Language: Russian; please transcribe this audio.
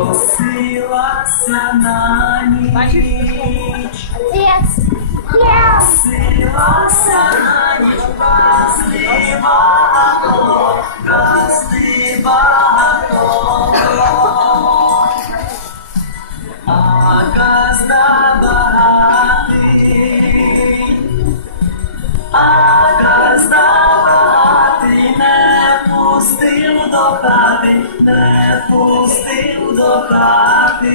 Просилася на ніч, Yes. Yes. Просилася на ніч, газди багато, газди багато. А газда пустив до хати, не пустив до хати.